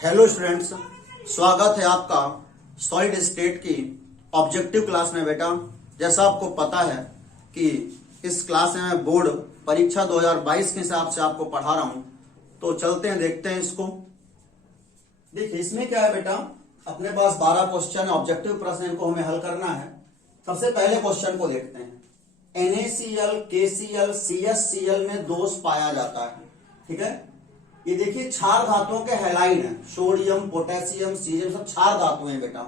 Hello students, स्वागत है आपका सॉलिड स्टेट की ऑब्जेक्टिव क्लास में। बेटा, जैसा आपको पता है कि इस क्लास में मैं बोर्ड परीक्षा 2022 के हिसाब से आपको पढ़ा रहा हूं, तो चलते हैं देखते हैं इसको। देखिए इसमें क्या है बेटा, अपने पास 12 क्वेश्चन ऑब्जेक्टिव प्रश्न, इनको हमें हल करना है। सबसे पहले क्वेश्चन को देखते हैं। NaCl, KCl, CsCl में दोष पाया जाता है। ठीक है, ये देखिए क्षार धातुओं के हैलाइड हैं, सोडियम, पोटेशियम, सीजियम, सब क्षार धातु हैं बेटा।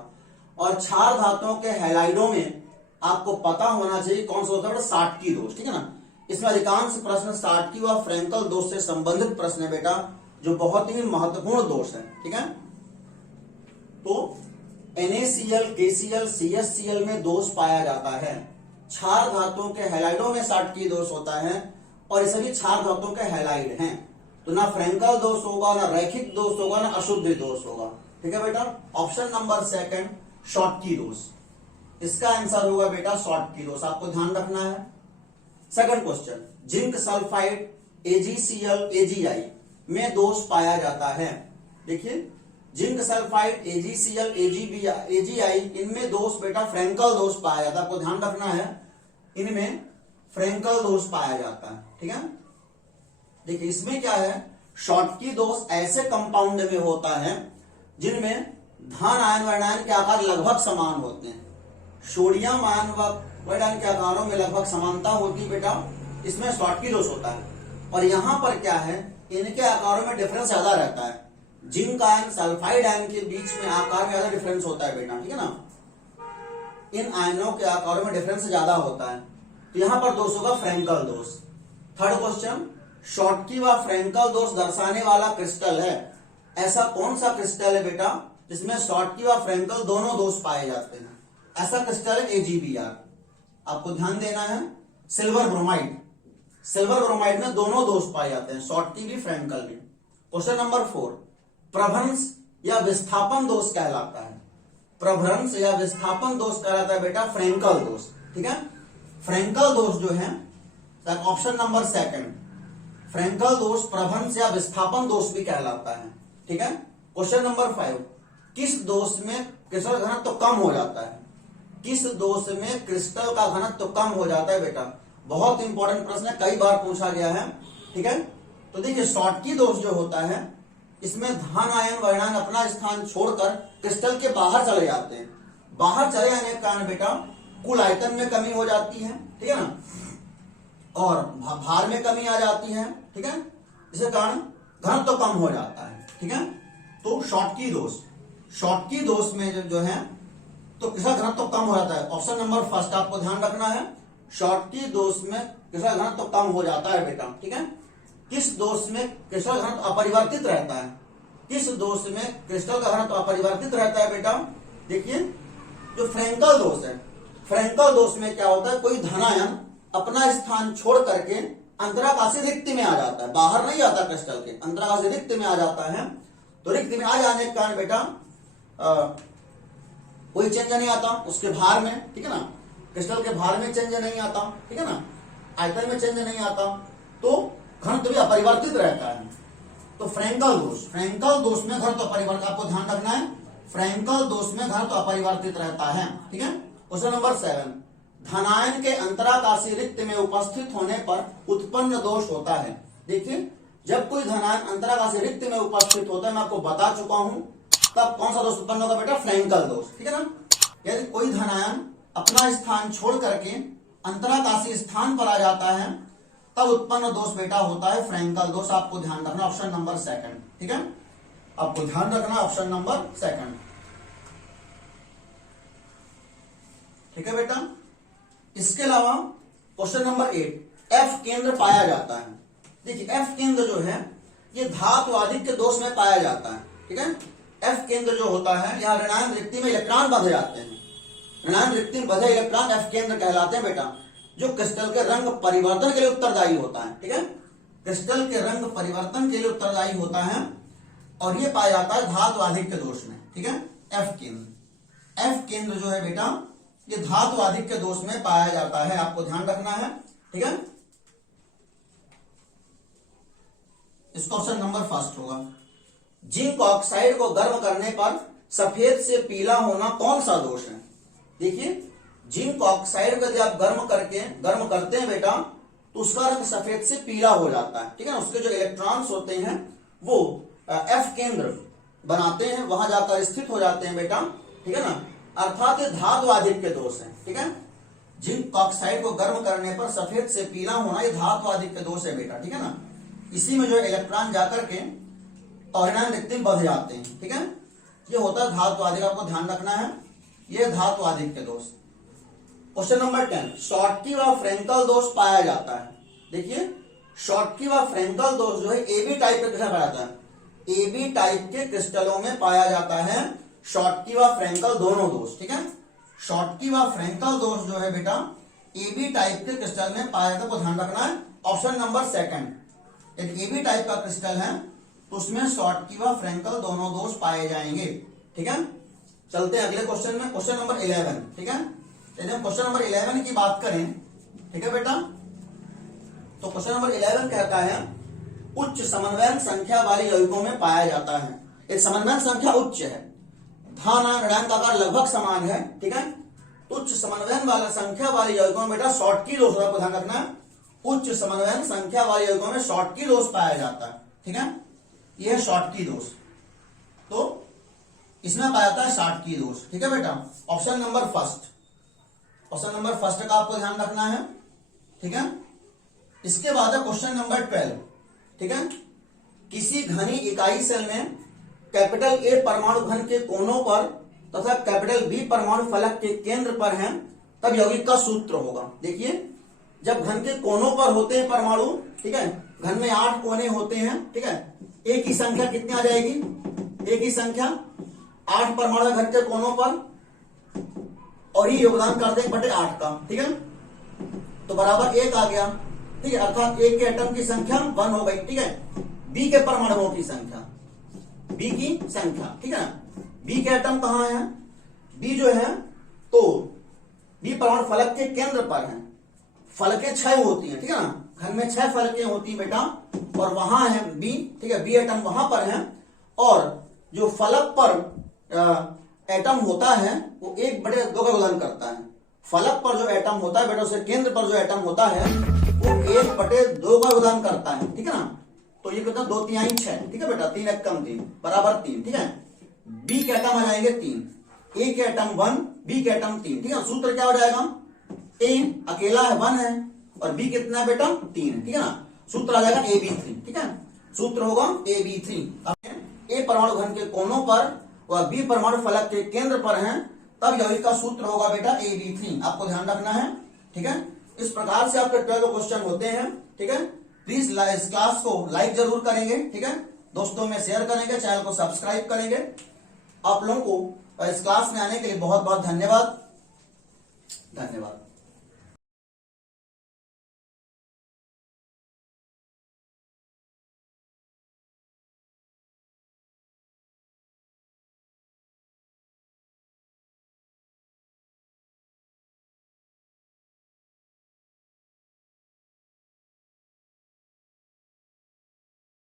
और क्षार धातुओं के हैलाइडों में आपको पता होना चाहिए कौन सा होता है बेटा, साटकी दोष। ठीक है ना, इसमें अधिकांश प्रश्न साटकी व फ्रेंकल दोष से संबंधित प्रश्न है बेटा, जो बहुत ही महत्वपूर्ण दोष है। ठीक है, तो NaCl, KCl, CsCl में दोष पाया जाता है। क्षार धातुओं के हैलाइडों में साटकी दोष होता है और ये सभी क्षार धातुओं के हैलाइड हैं, तो ना फ्रेंकल दोष होगा, ना रैखिक दोष होगा, ना अशुद्ध दोष होगा। ठीक है बेटा, ऑप्शन नंबर सेकंड शॉटकी दोष, इसका आंसर होगा बेटा शॉटकी दोष, आपको ध्यान रखना है। Second question, zinc sulphide AgCl, AgI में दोष पाया जाता है। देखिए जिंक सल्फाइड AgCl, AgI इनमें दोष बेटा फ्रेंकल दोष पाया जाता है, आपको ध्यान रखना है, इनमें फ्रेंकल दोष पाया जाता है। ठीक है, देखिए इसमें क्या है, शॉटकी दोष ऐसे कंपाउंड में होता है जिनमें धन आयन व ऋण आयन के आकार लगभग समान होते हैं। सोडियम आयन व ऋण आयन के आकारों में लगभग समानता होती है बेटा, इसमें शॉटकी दोष होता है। और यहां पर क्या है, इनके आकारों में डिफरेंस ज्यादा रहता है। जिंक आयन सल्फाइड आयन के बीच में आकार में ज्यादा डिफरेंस होता है बेटा। ठीक है ना, इन आयनों के आकारों में डिफरेंस ज्यादा होता है, तो यहां पर दोष होगा फ्रेंकल दोष। थर्ड क्वेश्चन, शॉटकी व फ्रेंकल दोष दर्शाने वाला क्रिस्टल है। ऐसा कौन सा क्रिस्टल है बेटा जिसमें शॉटकी व फ्रेंकल दोनों दोष पाए जाते हैं? ऐसा क्रिस्टल है AgBr, आपको ध्यान देना है। सिल्वर ब्रोमाइड, सिल्वर ब्रोमाइड में दोनों दोष पाए जाते हैं, शॉटकी भी फ्रेंकल भी। क्वेश्चन नंबर 4, प्रभ्रंश या विस्थापन दोष कहलाता है। प्रभ्रंश या विस्थापन दोष कहलाता है बेटा फ्रेंकल दोष। ठीक है, फ्रेंकल दोष जो है ऑप्शन नंबर सेकंड, फ्रेंकल दोष प्रभ्रंश या विस्थापन दोष भी कहलाता है। ठीक है, क्वेश्चन नंबर 5, किस दोष में क्रिस्टल का घनत्व तो कम हो जाता है? किस दोष में क्रिस्टल का घनत्व तो कम हो जाता है बेटा? बहुत इंपॉर्टेंट प्रश्न है, कई बार पूछा गया है। ठीक है, तो देखिए शॉटकी दोष जो होता है, इसमें धन आयन व ऋण आयन अपना स्थान छोड़कर क्रिस्टल के बाहर चले जाते हैं। बाहर चले जाने के कारण बेटा कुल आयतन में कमी हो जाती है। ठीक है ना, और भार में कमी आ जाती है। ठीक है, इसके कारण घनत्व तो कम हो जाता है। ठीक है, तो शॉटकी दोष, शॉटकी दोष में जो है तो किसका घनत्व तो कम हो जाता है? ऑप्शन नंबर फर्स्ट आपको ध्यान रखना है, शॉटकी दोष में किसका घनत्व तो कम हो जाता है बेटा। ठीक है, किस दोष में क्रिस्टल का घनत्व अपरिवर्तित रहता है? किस दोष में क्रिस्टल का घनत्व अपरिवर्तित रहता है बेटा? देखिए जो फ्रेंकल दोष है, फ्रेंकल दोष में क्या होता है, कोई धनायन अपना स्थान छोड़ करके अंतराकाशीय रिक्त में आ जाता है, बाहर नहीं आता क्रिस्टल के, अंतराकाशीय रिक्त में आ जाता है। तो रिक्त में आ जाने के कारण बेटा कोई चेंज नहीं आता उसके भार में। ठीक है ना, क्रिस्टल के भार में चेंज नहीं आता। ठीक है ना, आयतन में चेंज नहीं आता, तो घनत्व भी अपरिवर्तित रहता है। तो फ्रेंकल दोष, फ्रेंकल दोष में घनत्व अपरिवर्तित, आपको ध्यान रखना है, फ्रेंकल दोष में घनत्व अपरिवर्तित रहता है। ठीक है, क्वेश्चन नंबर 7, धनायन के अंतराकाशीय रिक्त में उपस्थित होने पर उत्पन्न दोष होता है। देखिए जब कोई धनायन अंतराकाशीय रिक्त में उपस्थित होता है, मैं आपको बता चुका हूं, तब कौन सा दोष उत्पन्न होगा बेटा? फ्रेंकल दोष। ठीक है ना, यदि कोई धनायन अपना स्थान छोड़ करके अंतराकाशीय स्थान पर आ जाता है, तब उत्पन्न दोष बेटा होता है फ्रेंकल दोष, आपको ध्यान रखना, ऑप्शन नंबर सेकंड। ठीक है, आपको ध्यान रखना ऑप्शन नंबर सेकंड। ठीक है बेटा, इसके अलावा क्वेश्चन नंबर 8, F केंद्र पाया जाता है। देखिए F केंद्र जो है ये धातु आधिक्य दोष में पाया जाता है। ठीक है, F केंद्र जो होता है, यहाँ ऋणायन रिक्ति में इलेक्ट्रॉन बंधे जाते हैं, ऋणायन रिक्ति में बंधे इलेक्ट्रॉन F केंद्र कहलाते हैं बेटा, जो क्रिस्टल के रंग परिवर्तन के लिए उत्तरदायी होता है। ठीक है, क्रिस्टल के रंग परिवर्तन के लिए उत्तरदायी होता है, और ये पाया जाता है धातु आधिक्य दोष में। ठीक है, F केंद्र, F केंद्र जो है बेटा ये धातु आधिक्य दोष में पाया जाता है, आपको ध्यान रखना है। ठीक है, इसका ऑप्शन नंबर फर्स्ट होगा। जिंक ऑक्साइड को गर्म करने पर सफेद से पीला होना कौन सा दोष है? देखिए, जिंक ऑक्साइड को जब आप गर्म करते हैं बेटा, तो उसका रंग सफेद से पीला हो जाता है, ठीक है ना। उसके जो इलेक्ट्रॉन्स होते हैं वो एफ केंद्र बनाते हैं, वहां जाकर स्थित हो जाते हैं बेटा, ठीक है ना। अर्थात ये धातु आधिक्य दोष है, ठीक है। जिंक ऑक्साइड को गर्म करने पर सफेद से पीला होना ये धातु आधिक्य दोष है बेटा, ठीक है ना। इसी में जो इलेक्ट्रॉन जाकर के ऑर्गेनाइल रिक्ति में बढ़ जाते हैं, ठीक है। ये होता है धातु आधिक्य, आपको ध्यान रखना है, ये धातु आधिक्य दोष। क्वेश्चन नंबर 10, शॉटकी व फ्रेंकल दोष पाया जाता है। देखिए, शॉटकी व फ्रेंकल दोष जो है एबी टाइप के पाया जाता है, एबी टाइप के क्रिस्टलों में पाया जाता है शॉटकी व फ्रेंकल दोनों दोष, ठीक है। शॉटकी व फ्रेंकल दोष जो है बेटा एबी टाइप के क्रिस्टल में पाया जाता है, को ध्यान रखना है। ऑप्शन नंबर 2, एक एबी टाइप का क्रिस्टल है तो उसमें शॉटकी व फ्रेंकल दोनों दोष पाए जाएंगे, ठीक है। चलते हैं अगले क्वेश्चन में, क्वेश्चन नंबर 11, ठीक है। यदि हम क्वेश्चन नंबर 11 की बात करें, ठीक है बेटा, तो क्वेश्चन नंबर 11 कहता है उच्च समन्वयन संख्या वाली यौगिकों में पाया जाता है। एक समन्वयन संख्या उच्च है, धन ऋणांक आकार लगभग समान है, ठीक है। उच्च समन्वयन वाला संख्या वाली यौगिकों में बेटा शॉटकी दोष को ध्यान रखना है। उच्च समन्वयन संख्या वाली यौगिकों में शॉटकी दोष पाया जाता है, ठीक है। यह है शॉटकी दोष, तो इसमें पाया जाता है शॉटकी दोष, ठीक है बेटा। ऑप्शन नंबर फर्स्ट का आपको ध्यान रखना है, ठीक है। इसके बाद है क्वेश्चन नंबर 12, ठीक है। किसी घनी इकाई सेल में कैपिटल ए परमाणु घन के कोनों पर तथा कैपिटल बी परमाणु फलक के केंद्र पर है, तब यौगिक का सूत्र होगा। देखिए, जब घन के कोनों पर होते हैं परमाणु, ठीक है, घन में 8 कोने होते हैं, ठीक है। एक ही संख्या कितनी आ जाएगी? एक ही संख्या 8 परमाणु घन के कोनों पर, और ये योगदान करते हैं 1/8 का, ठीक है। तो बराबर 1 आ गया, ठीक है। अर्थात एक के एटम की संख्या 1 हो गई, ठीक है। बी के परमाणुओं की संख्या, बी की संख्या, ठीक है। बी के एटम कहां है? बी जो है तो बी परमाणु फलक के केंद्र पर है। फलकें 6 होती हैं, ठीक है ना। घर में 6 फलकें होती हैं बेटा, और वहां है बी, ठीक है। बी एटम वहां पर है, और जो फलक पर एटम होता है वो 1/2 का योगदान करता है। फलक पर जो एटम होता है बेटा, उसके केंद्र पर जो एटम होता है वो 1/2 का योगदान करता है, ठीक है ना। तो ये कितना? 2 तिहाई 6, ठीक है बेटा। 3 एक कम 3 बराबर 3, ठीक है। बी के एटम आ जाएंगे 3, ए के एटम 1, बी के एटम 3, ठीक है। सूत्र क्या हो जाएगा? ए अकेला है 1 है, और बी कितना है बेटा? 3, ठीक है ना। सूत्र आ जाएगा AB3, ठीक है। सूत्र होगा AB3। ए परमाणु घन के कोनों पर वह बी परमाणु फलक के केंद्र पर हैं, तब यौगिक का सूत्र होगा बेटा AB3। आपको ध्यान रखना है, ठीक है। इस प्रकार से आपके 12 क्वेश्चन होते हैं, ठीक है। प्लीज इस क्लास को लाइक जरूर करेंगे, ठीक है। दोस्तों में शेयर करेंगे, चैनल को सब्सक्राइब करेंगे। आप लोगों को इस क्लास में आने के लिए बहुत बहुत धन्यवाद।